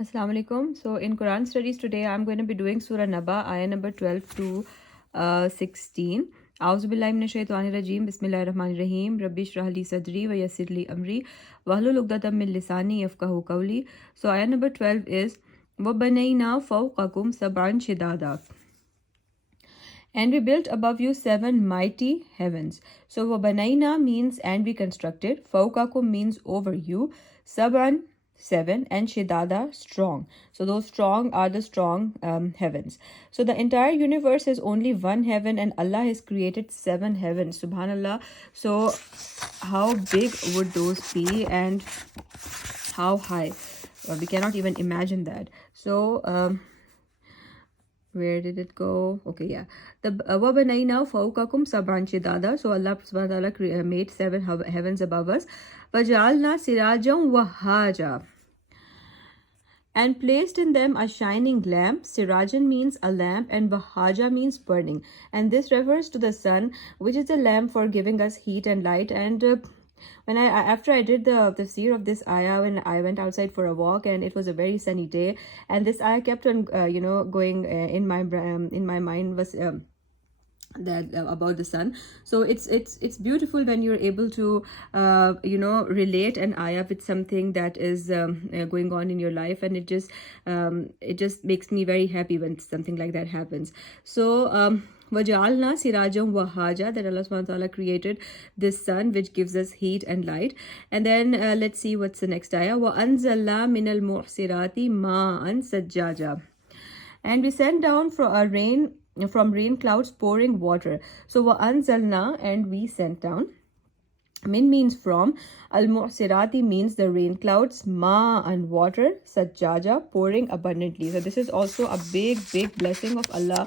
Assalamu alaikum. So in Quran studies today, I'm going to be doing Surah Naba, ayah number 12 to 16. A'udhu billahi minash shaitanir rajim. Bismillahir rahmanir rahim. Rabbi shrah li sadri wa yassir li amri wahlul 'uqdatam min lisani yafqahu qawli. So ayah number 12 is وَبَنَيْنَا فَوْقَكُمْ سَبْعًا شِدَادًا. And we built above you 7 mighty heavens. So وَبَنَيْنَا means and we constructed. فَوْقَكُمْ means over you. Sab'an 7 and Shidada strong. So those strong are the strong heavens. So the entire universe has only one heaven and Allah has created 7 heavens. Subhanallah. So how big would those be and how high? We cannot even imagine that. So where did it go? Okay, yeah. The وَبَنَيْنَا فَوْقَكُمْ سَبْعًا شِدَادًا. So Allah subhanahu wa ta'ala made 7 heavens above us. وَجَعَلْنَا سِرَاجًا وَهَّاجًا. And placed in them a shining lamp. Sirajan means a lamp and Wahaja means burning. And this refers to the sun, which is a lamp for giving us heat and light. And after I did the tafsir of this ayah, when I went outside for a walk and it was a very sunny day, and this ayah kept on going in my mind was that about the sun. So it's beautiful when you're able to relate an ayah with something that is going on in your life, and it just makes me very happy when something like that happens. So وَجَعَلْنَا سِرَاجًا وَهَّاجًا, that Allah subhanahu wa ta'ala created this sun which gives us heat and light. And then let's see what's the next ayah. وَأَنزَلْنَا مِنَ الْمُعْصِرَاتِ مَاءً سَجَّاجًا. And we sent down from rain clouds pouring water. So وَأَنزَلْنَا, and we sent down. Min means from, al-mu'sirati means the rain clouds, ma and water, sajjaja pouring abundantly. So this is also a big blessing of Allah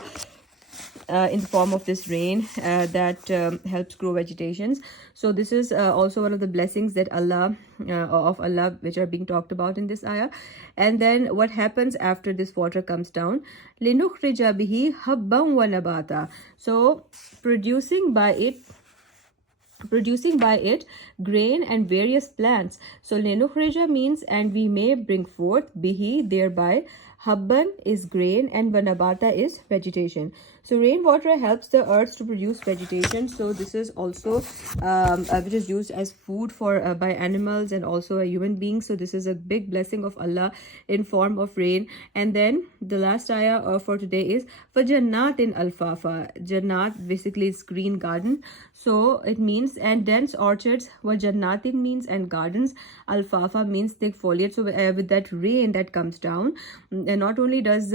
in the form of this rain that helps grow vegetations. So this is also one of the blessings that Allah which are being talked about in this ayah. And then what happens after this water comes down? لِنُخْرِجَ بِهِ حَبًّا وَنَبَاتًا. So producing by it grain and various plants. So lenukhrija means and we may bring forth, bihi thereby, habban is grain and vanabata is vegetation. So rainwater helps the earth to produce vegetation. So this is also which is used as food for by animals and also a human being. So this is a big blessing of Allah in form of rain. And then the last ayah for today is فَجَنَّاتٍ أَلْفَافًا. Jannat basically is green garden. So it means and dense orchards. وَجَنَّاتٍ means and gardens. Alfafa means thick foliage. So with that rain that comes down, and not only does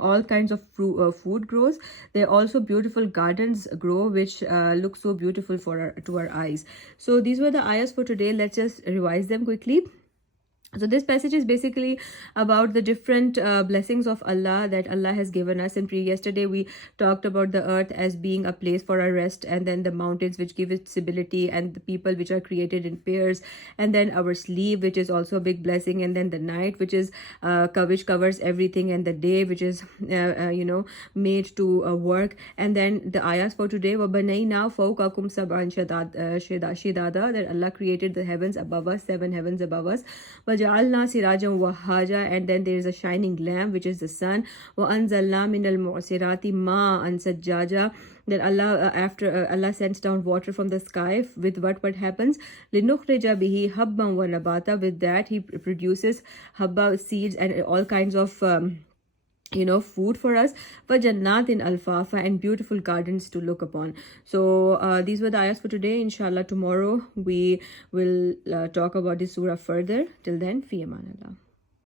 all kinds of food grows, there are also beautiful gardens grow which look so beautiful to our eyes. So these were the ayahs for today. Let's just revise them quickly. So this passage is basically about the different blessings of Allah that Allah has given us. And yesterday we talked about the earth as being a place for our rest, and then the mountains which give it stability, and the people which are created in pairs, and then our sleep which is also a big blessing, and then the night which covers everything, and the day which is made to work. And then the ayahs for today were وَبَنَيْنَا فَوْقَكُمْ سَبْعًا شِدَادًا, that Allah created the heavens above us, 7 heavens above us. وَجَعَلْنَا سِرَاجًا وَهَّاجًا, and then there is a shining lamp which is the sun. وَأَنزَلْنَا مِنَ الْمُعْصِرَاتِ مَاءً سَجَّاجًا, that Allah after Allah sends down water from the sky. With what happens? لِنُخْرِجَ بِهِ حَبًّا وَنَبَاتًا, with that he produces habba, seeds, and all kinds of food for us. For jannatin alfafa, and beautiful gardens to look upon. So these were the ayahs for today. Inshallah tomorrow we will talk about this surah further. Till then, fi aman Allah.